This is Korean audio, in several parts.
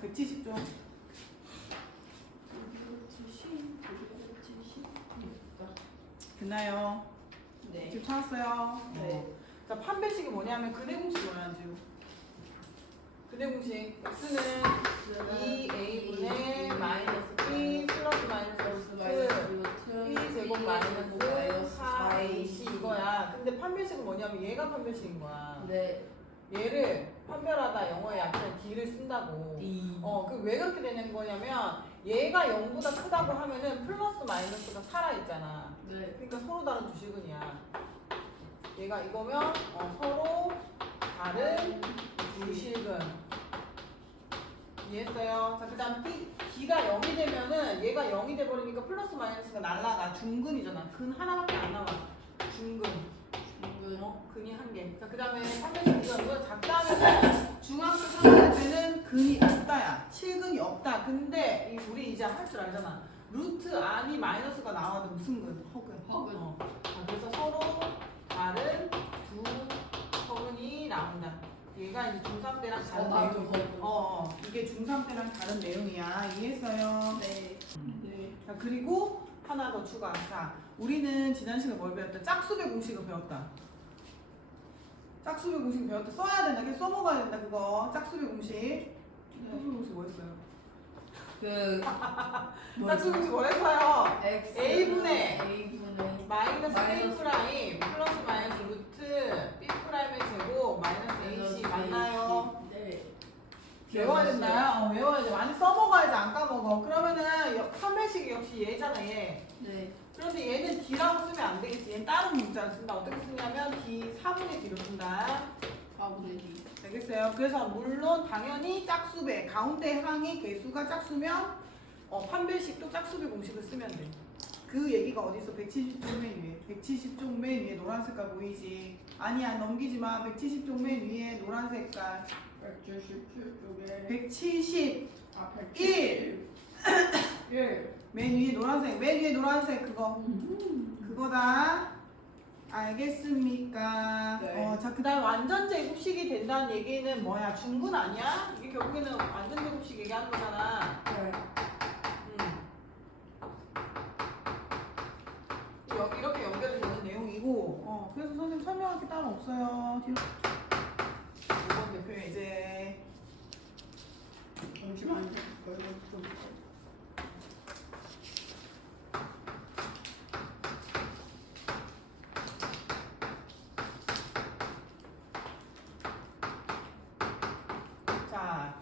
자, 170조. 됐나요? 네. 지금 찾았어요? 네. 어. 자, 판별식이 뭐냐면 근해 공식 뭐냐지 근해 공식 x는 2a분의 마이너스 b 플러스 마이너스 루트 b 제곱 마이너스 4ac 이거야. 근데 판별식은 뭐냐면 얘가 판별식인 거야. 네. 얘를 판별하다 영어에 약간 d를 쓴다고. D. 어, 그 왜 그렇게 되는 거냐면 얘가 0보다 크다고 하면은 플러스 마이너스가 살아 있잖아. 네. 그러니까 서로 다른 주식은이야. 얘가 이거면 어, 서로 다른 주식은 이해했어요? 자, 그 다음 B, B가 0이 되면은 얘가 0이 돼버리니까 플러스 마이너스가 날라가 중근이잖아. 근 하나밖에 안 남아. 중근. 어, 근이 한 개. 자, 그 다음에 판별식 이거 이거 작다 하면은 중학교 3학년 때는 근이 없다야. 7근이 없다. 근데 이 우리 이제 할 줄 알잖아. 루트 안이 마이너스가 나와도 무슨 근? 허근. 허근. 어. 자, 그래서 서로 다른 두 허근이 나온다. 얘가 이제 중3 때랑 다른 어, 내용. 허근. 어, 어, 이게 중3 때랑 다른 내용이야. 이해했어요? 네. 네. 자, 그리고 하나 더 추가. 자, 우리는 지난 시간에 뭘 배웠다? 짝수배 공식을 배웠다. 짝수배 공식 배웠다. 써야 된다. 계속 써먹어야 된다. 그거. 짝수배 공식. 짝수배 공식 뭐였어요? 그 짝수배 공식 뭐였어요? X A분의 A분의 마이너스 A 마이너스 프라임 플러스 마이너스 루트 B 프라임의 제곱 마이너스 AC 맞나요? 네. 외워야 된다. 어, 외워야 돼. 많이 써먹어야지 안 까먹어. 그러면은 여- 판별식이 역시 얘잖아 얘. 네. 그런데 얘는 D라고 쓰면 안 되겠지. 얘는 다른 문자를 쓴다. 어떻게 쓰냐면 D 4분의 D로 쓴다. 4분의 D. 알겠어요? 그래서 물론 당연히 짝수배 가운데 항의 개수가 짝수면 어, 판별식도 짝수배 공식을 쓰면 돼. 그 얘기가 어디서 170쪽 맨 위에 170쪽 맨 위에 노란 색깔 보이지? 아니야 넘기지 마. 170쪽 맨 위에 노란 색깔 177쪽에 170 아, 1. 1. 맨 위에 노란색 맨 위에 노란색 그거 그거다. 알겠습니까? 네. 어, 자, 그 다음 완전 제곱식이 된다는 얘기는 뭐야? 중근 아니야? 이게 결국에는 완전 제곱식 얘기하는 거잖아. 네. 음. 여기 이렇게 연결이 되는 내용이고, 어, 그래서 선생님 설명할 게 따로 없어요. 뒤로. 5번 대표 이제. 잠시만요. 이거 좀. 자,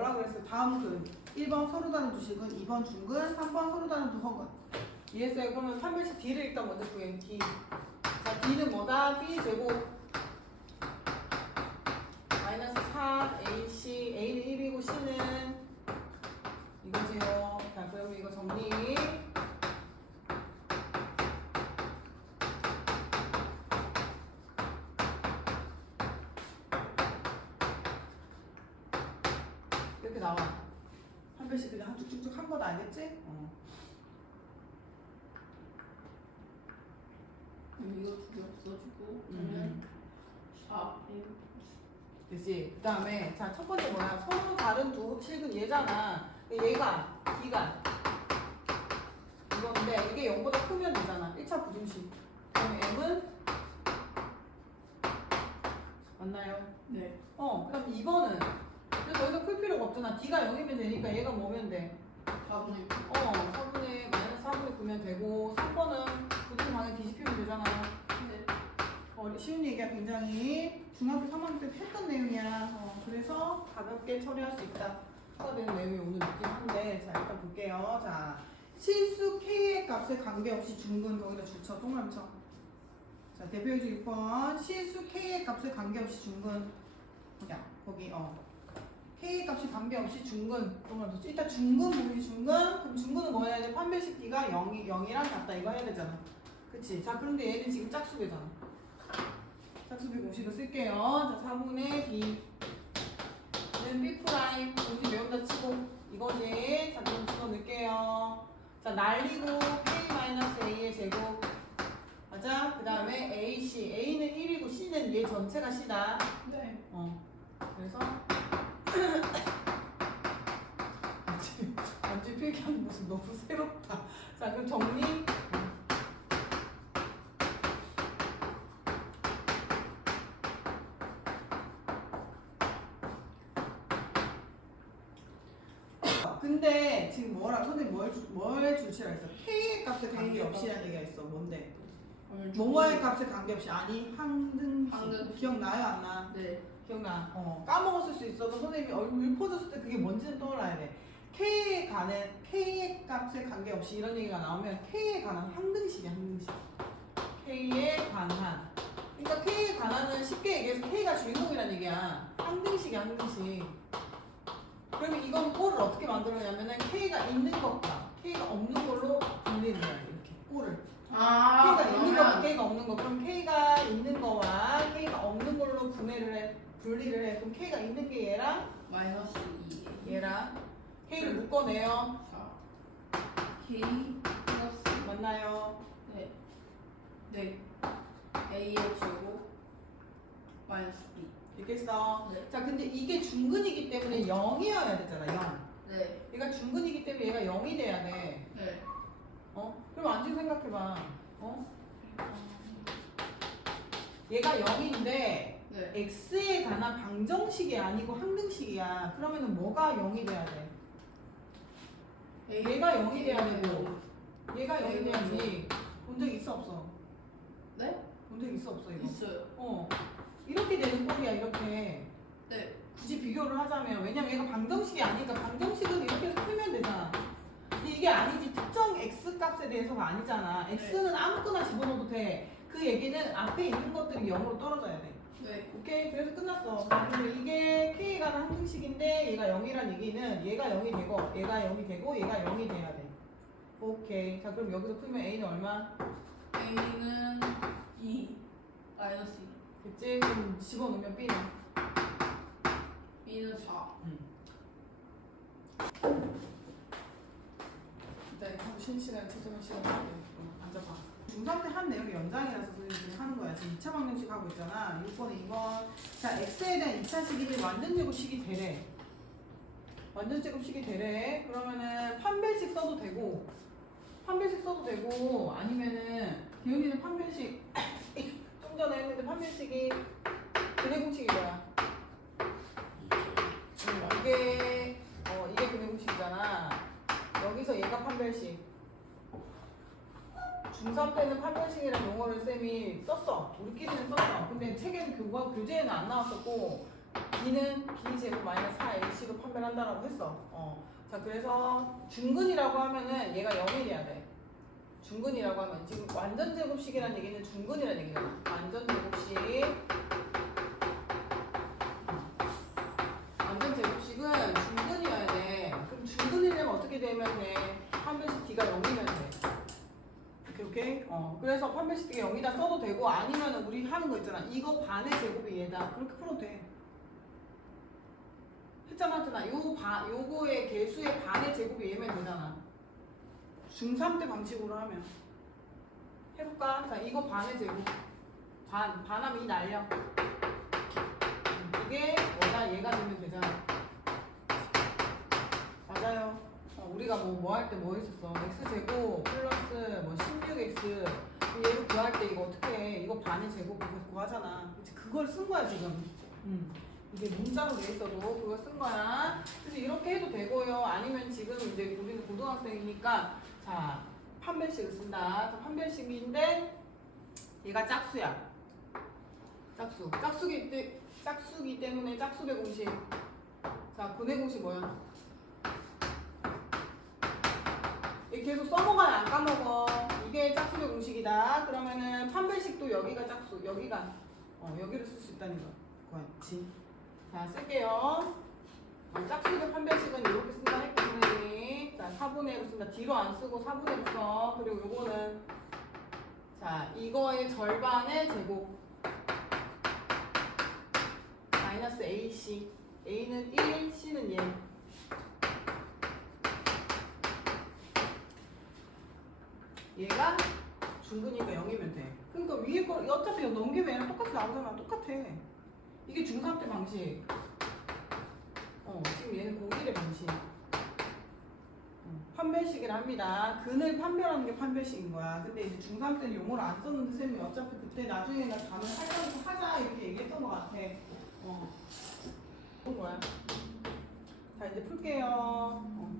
뭐라 그랬어요? 다음 근. 1번 서로 다른 주식은 2번 중근, 3번 서로 다른 두 허근. 이해했어요? 그러면 판별식 D를 일단 먼저 구해. D. 자, D는 뭐다? B 제곱 마이너스 4 AC A는 1이고 C는 이거지요. 자, 그러면 이거 정리. 이렇게 나와. 판별식 그냥 쭉쭉쭉 한 거다 알겠지? 어. 그럼 이거 두 개 없어지고 음. 그러면 4 그치? 그 다음에 자 첫 번째 뭐야? 서로 다른 두 실근 얘잖아. 얘가 D가 이건데 이게 0보다 크면 되잖아. 1차 부등식. 그럼 M은 맞나요? 네. 어, 그럼 이거는 근데 더 이상 클 필요가 없잖아. D가 0이면 되니까 얘가 뭐면 돼? 4분의 9. 어, 4분의 마이너스 4분의 9면 되고 3번은 부등 방에 뒤집히면 되잖아. 네. 어, 쉬운 얘기야 굉장히 중학교 3학년 때 했던 내용이야. 어, 그래서 가볍게 처리할 수 있다. 추가되는 내용이 오늘 있긴 한데 자 일단 볼게요. 자 실수 k의 값에 관계없이 중근 거기다 줄쳐 동그라미 쳐. 자 대표유주 6번 실수 k의 값에 관계없이 중근 그냥 거기 어 k의 값이 관계없이 중근 동그라미 쳐. 일단 중근 보기 중근 그럼 중근은 뭐 해야 돼? 판별식 D가 0이 0이랑 같다 이거 해야 되잖아. 그치? 자 그런데 얘는 지금 짝수배잖아. 짝수비 공식을 쓸게요. 자, 4분의 B는 B 프라임 공식 외운다 치고 이거지. 자, 그럼 집어 넣을게요. 자, 날리고 K 마이너스 A의 제곱 맞아? 그 다음에 AC A는 1이고 C는 얘 전체가 C다. 네. 어. 그래서 표기하는 모습 너무 새롭다. 자, 그럼 정리. 근데 지금 뭐라 선생님 뭘, 주- 뭘 주시라 했어? K의 값에 관계없이라는 얘기가 있어. 뭔데? 뭐뭐의 값에 관계없이 아니 항등식 항등식. 기억나요 안 나? 네. 기억나. 어 까먹었을 수 있어도 선생님이 얼굴 읊어줬을 때 그게 뭔지는 떠올라야 돼. K에 관한 K의 값에 관계없이 이런 얘기가 나오면 K에 관한 항등식이야 항등식. K에 관한. 그러니까 K에 관한은 쉽게 얘기해서 K가 주인공이란 얘기야. 항등식이야 항등식. 그러면 이건 꼴을 어떻게 만들어냐면은 K가 있는 것과 K가 없는 걸로 분리를 해야 돼 이렇게 꼴을. 아, K가 있는 그러면 K가 없는 거. 그럼 K가 있는 거와 K가 없는 걸로 분해를 해, 분리를 해. 그럼 K가 있는 게 얘랑 마이너스 2. 얘랑 K를 묶어내요. 4. K 플러스 맞나요? 네. 네. A의 제곱 마이너스 B. 있겠어. 네. 자, 근데 이게 중근이기 때문에 0이어야 되잖아, 0. 네. 얘가 중근이기 때문에 얘가 0이 돼야 돼. 네. 어? 그럼 안지 생각해봐. 어? 얘가 0인데 네. x에 관한 방정식이 아니고 항등식이야. 그러면은 뭐가 0이 돼야 돼? 얘가 0이 돼야 되고 얘가 0이 A가 돼야지. 본 적 있어 없어? 네? 본 적 있어 없어 이거? 있어요. 어. 이렇게 되는 꼴이야 이렇게. 네. 굳이 비교를 하자면 왜냐면 얘가 방정식이 아니니까 방정식은 이렇게 해서 풀면 되잖아. 근데 이게 아니지 특정 x 값에 대해서가 아니잖아. x는 아무거나 집어넣어도 돼. 그 얘기는 앞에 있는 것들이 0으로 떨어져야 돼. 네. 오케이 그래서 끝났어. 그래서 이게 k가 항등식인데 얘가 0이란 얘기는 얘가 0이 되고 얘가 0이 되고 얘가 0이 돼야 돼. 오케이. 자 그럼 여기서 풀면 a는 얼마? A는 2 마이너스 2. 그럼 집어넣으면 b는 B는 4. 일단 하고 쉬는 시간 최종의 시간. 앉아봐. 중3 때 한 내용의 연장이라서 선생님이 하는 거야. 지금 2차 방정식 하고 있잖아. 6번에 2번. 자, x에 대한 2차 식이 완전 제곱식이 되래. 완전 제곱식이 되래. 그러면은 판별식 써도 되고, 판별식 써도 되고, 아니면은 기현이는 판별식 좀 전에 했는데 판별식이 근해 공식이 뭐야? 음, 이게 어 이게 근해 공식이잖아. 여기서 얘가 판별식. 중3 때는 판별식이라는 용어를 쌤이 썼어. 우리끼리는 썼어. 근데 책에는 교과 교재에는 안 나왔었고 B는 B 제곱 마이너스 4A식을 판별한다라고 했어. 어. 자 그래서 중근이라고 하면은 얘가 0이 돼야 돼. 중근이라고 하면 지금 완전 제곱식이라는 얘기는 중근이라는 얘기잖아. 완전 제곱식. 완전 제곱식은 중근이어야 돼. 그럼 중근이려면 어떻게 되면 돼? 판별식 D가 0이면 돼. 오케이 오케이. 어 그래서 판별식 D가 0이다 써도 되고 아니면 우리 하는 거 있잖아. 이거 반의 제곱이 얘다. 그렇게 풀어도 돼. 했잖아 했잖아. 요 바, 요거의 개수의 반의 제곱이 얘면 되잖아. 중3 때 방식으로 하면 해볼까? 자 이거 반의 제곱 반 반하면 이 날려. 음, 이게 뭐다 얘가 되면 되잖아. 맞아요. 어, 우리가 뭐 뭐 할 때뭐 했었어? x 제곱 플러스 뭐 16x 얘를 구할 때 이거 어떻게 해? 이거 반의 제곱 이거 구하잖아. 그치? 그걸 쓴 거야 지금. 음. 이게 문자로 돼 있어도 그걸 쓴 거야. 그래서 이렇게 해도 되고요. 아니면 지금 이제 우리는 고등학생이니까 자 판별식을 쓴다. 자, 판별식인데 얘가 짝수야. 짝수. 짝수기 때 짝수기 때문에 짝수의 공식. 자, 분의 공식 뭐야? 이렇게 계속 써먹어야 안 까먹어. 이게 짝수의 공식이다. 그러면은 판별식도 여기가 짝수, 여기가 어 여기를 쓸 수 있다는 거. 그렇지. 자, 쓸게요. 어, 짝수의 판별식은 이렇게 쓴다 선생님이 자 4분의 1로 쓴다. 뒤로 안 쓰고 4분의 1로 써. 그리고 요거는 자 이거의 절반의 제곱. 마이너스 AC A는 1, C는 1 얘가 중근이니까 0이면 돼. 그러니까 위에 거 어차피 넘기면 얘랑 똑같이 나오잖아. 똑같아. 이게 중3 때 방식. 어 지금 얘는 고1의 방식. 어, 판별식이라 합니다. 근을 판별하는 게 판별식인 거야. 근데 이제 중3 때는 용어를 안 썼는데 쌤이 어차피 그때 나중에 나 감을 하려고 하자 이렇게 얘기했던 것 같아. 어. 또 뭐야? 자 이제 풀게요. 어.